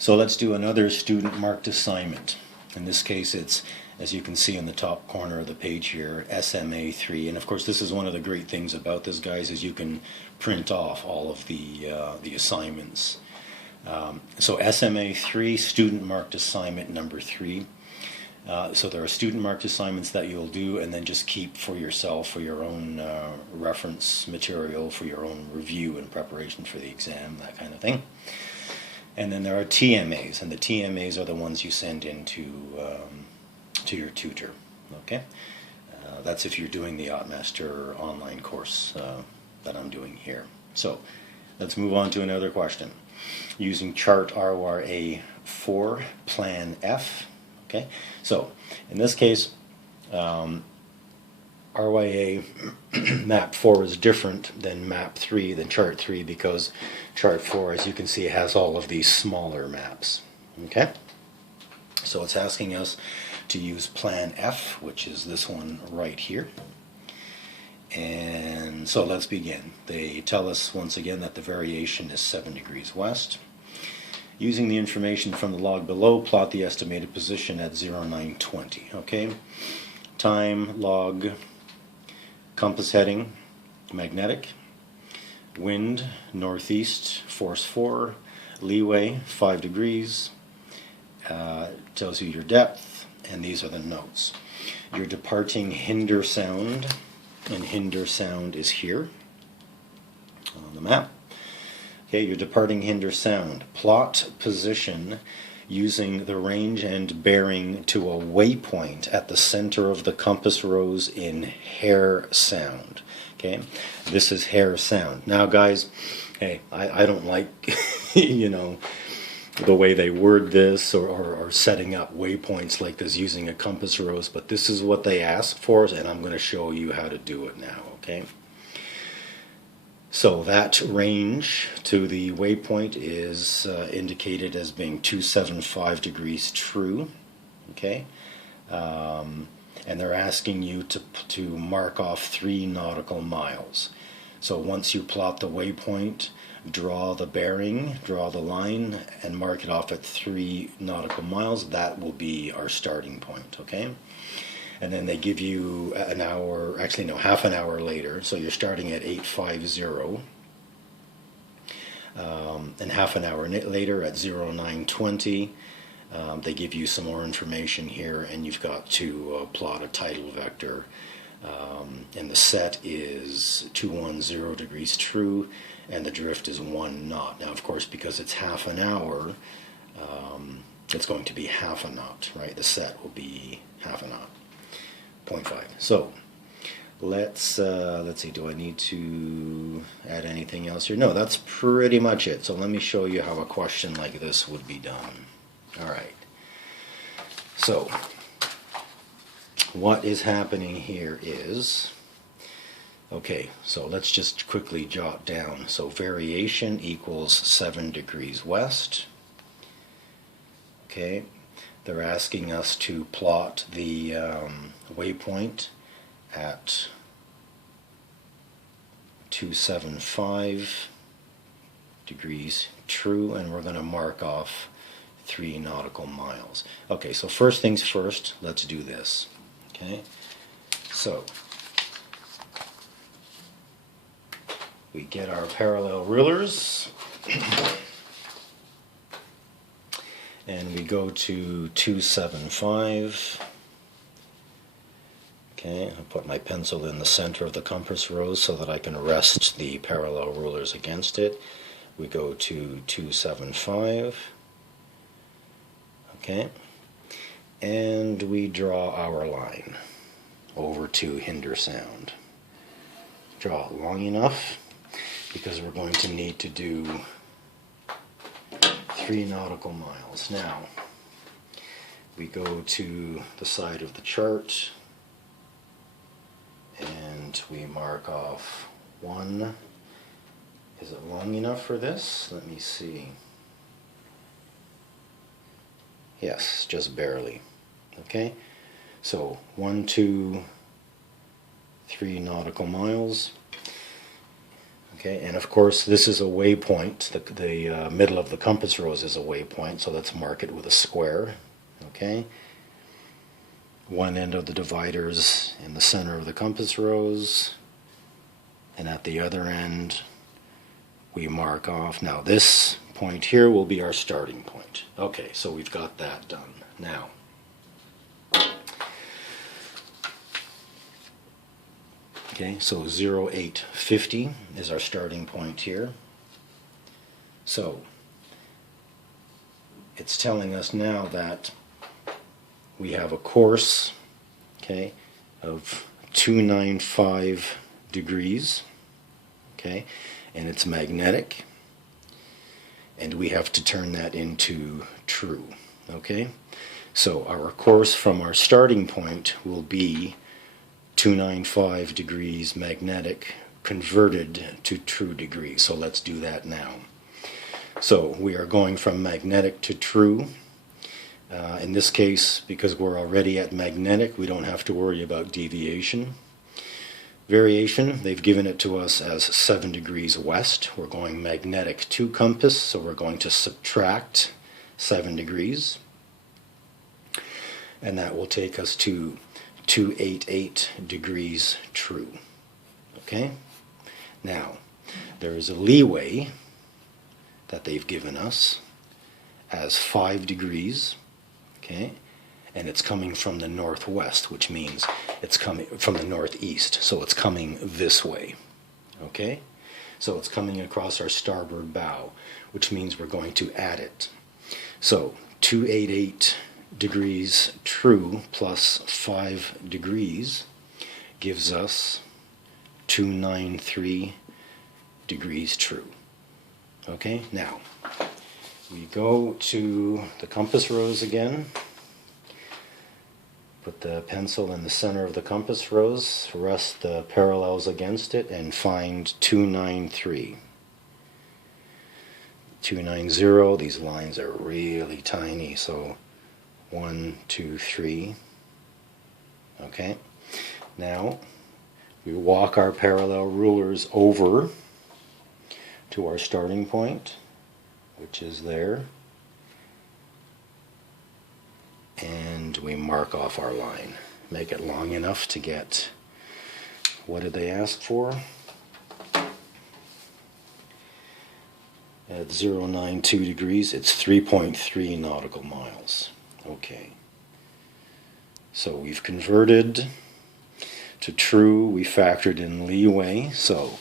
So let's do another student marked assignment. In this case, it's, as you can see in the top corner of the page here, SMA 3. And of course, this is one of the great things about this, guys, is you can print off all of the assignments. So SMA 3, student marked assignment number 3. So there are student marked assignments that you'll do and then just keep for yourself, for your own reference material, for your own review and preparation for the exam, that kind of thing. And then there are TMAs, and the TMAs are the ones you send in to your tutor. Okay, that's if you're doing the Yachtmaster online course that I'm doing here. So let's move on to another question. Using chart RYA 4, plan F. Okay, so in this case, RYA map 4 is different than map 3, than chart 3, because chart 4, as you can see, has all of these smaller maps. Okay, so it's asking us to use plan F, which is this one right here. And so let's begin. They tell us once again that the variation is 7 degrees west. Using the information from the log below, plot the estimated position at 0920. Okay, time, log, compass heading, magnetic, wind, northeast, force 4, leeway, 5 degrees, tells you your depth, and these are the notes. Your departing hinder sound, and hinder sound is here on the map. Okay, your departing hinder sound. Plot position using the range and bearing to a waypoint at the center of the compass rose in hair sound. Okay, this is hair sound. Now, guys, hey, I don't like, you know, the way they word this or setting up waypoints like this using a compass rose, but this is what they asked for, and I'm going to show you how to do it now. Okay. So that range to the waypoint is indicated as being 275 degrees true, okay? And they're asking you to mark off 3 nautical miles. So once you plot the waypoint, draw the bearing, draw the line, and mark it off at 3 nautical miles. That will be our starting point, okay? And then they give you an hour, actually no, half an hour later, so you're starting at 850, and half an hour later at 0920, they give you some more information here, and you've got to plot a tidal vector, and the set is 210 degrees true, and the drift is 1 knot. Now, of course, because it's half an hour, it's going to be half a knot, right? The set will be half a knot. 0.5. So let's see, do I need to add anything else here? No, that's pretty much it. So let me show you how a question like this would be done. Alright, so what is happening here is, okay, so let's just quickly jot down. So variation equals 7 degrees west. Okay, they're asking us to plot the waypoint at 275 degrees true, and we're going to mark off 3 nautical miles. Okay, so first things first, let's do this. Okay, so we get our parallel rulers. And we go to 275. Okay, I'll put my pencil in the center of the compass rose so that I can rest the parallel rulers against it. We go to 275. Okay, and we draw our line over to hinder sound. Draw it long enough because we're going to need to do 3 nautical miles. Now, we go to the side of the chart and we mark off 1. Is it long enough for this? Let me see. Yes, just barely. Okay, so 1, 2, 3 nautical miles. Okay, and of course this is a waypoint. The middle of the compass rose is a waypoint, so let's mark it with a square. Okay, one end of the divider's in the center of the compass rose, and at the other end we mark off. Now this point here will be our starting point. Okay, so we've got that done. Now, okay, so 0850 is our starting point here. So it's telling us now that we have a course, okay, of 295 degrees, okay, and it's magnetic, and we have to turn that into true, okay? So our course from our starting point will be 295 degrees magnetic converted to true degrees. So let's do that now. So we are going from magnetic to true. In this case, because we're already at magnetic, we don't have to worry about deviation. Variation, they've given it to us as 7 degrees west. We're going magnetic to compass, so we're going to subtract 7 degrees. And that will take us to 288 degrees true. Okay? Now, there is a leeway that they've given us as 5 degrees. Okay? And it's coming from the northwest, which means it's coming from the northeast, so it's coming this way. Okay? So it's coming across our starboard bow, which means we're going to add it. So 288 degrees true plus 5 degrees gives us 293 degrees true. Okay? Now, we go to the compass rose again. Put the pencil in the center of the compass rose, rest the parallels against it, and find 293. 290, these lines are really tiny, so 1, 2, 3. Okay, now we walk our parallel rulers over to our starting point, which is there, and we mark off our line. Make it long enough to get, what did they ask for? At 092 degrees, it's 3.3 nautical miles. Okay. So we've converted to true, we factored in leeway, so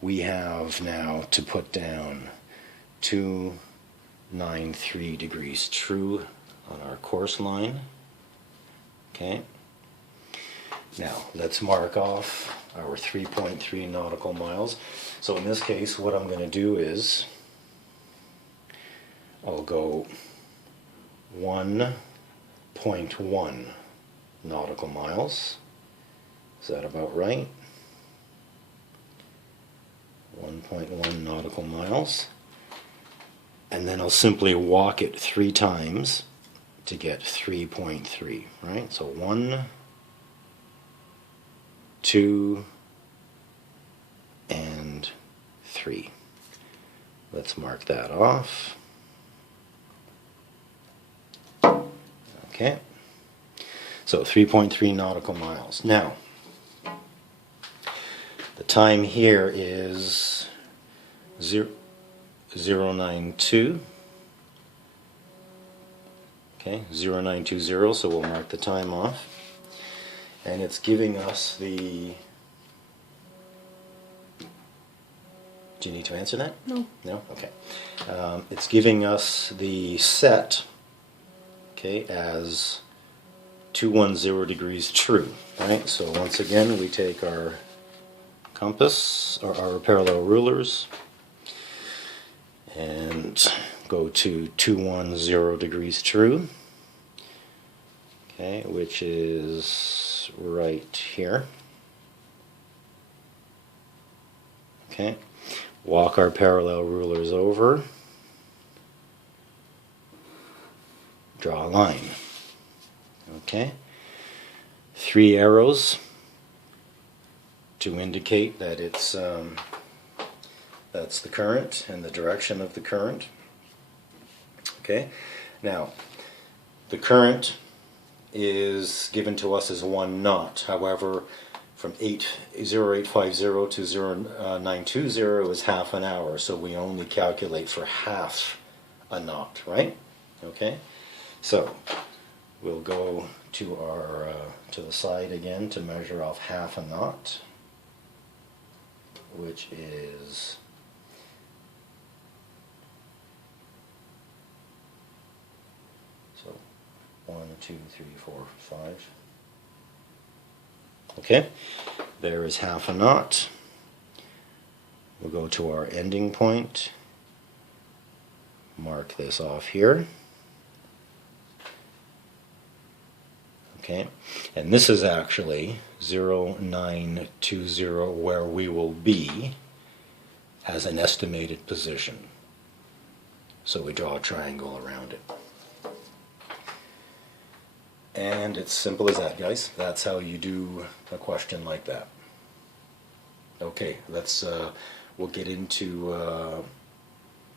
we have now to put down 293 degrees true on our course line. Okay. Now let's mark off our 3.3 nautical miles. So in this case, what I'm going to do is I'll go 1.1 nautical miles. Is that about right? 1.1 nautical miles. And then I'll simply walk it 3 times to get 3.3, right? So 1, 2, and 3. Let's mark that off. Okay. So 3.3 nautical miles. Now, the time here is 092. Okay, 0920, so we'll mark the time off. And it's giving us the... Do you need to answer that? No. No? Okay. It's giving us the set, okay, as 210 degrees true. Right? So once again, we take our compass, or our parallel rulers, and go to 210 degrees true, okay, which is right here. Okay, walk our parallel rulers over, draw a line. Okay, 3 arrows to indicate that it's That's the current and the direction of the current. Okay, now the current is given to us as 1 knot. However, from 0850 to 0920 is half an hour, so we only calculate for half a knot, right? Okay, so we'll go to our to the side again to measure off half a knot, which is so 1, 2, 3, 4, 5. Okay, there is half a knot. We'll go to our ending point. Mark this off here. Okay, and this is actually 0920 where we will be as an estimated position. So we draw a triangle around it. And it's simple as that, guys. That's how you do a question like that. Okay, let's we'll get into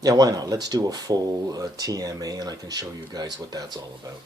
yeah, why not? Let's do a full TMA and I can show you guys what that's all about.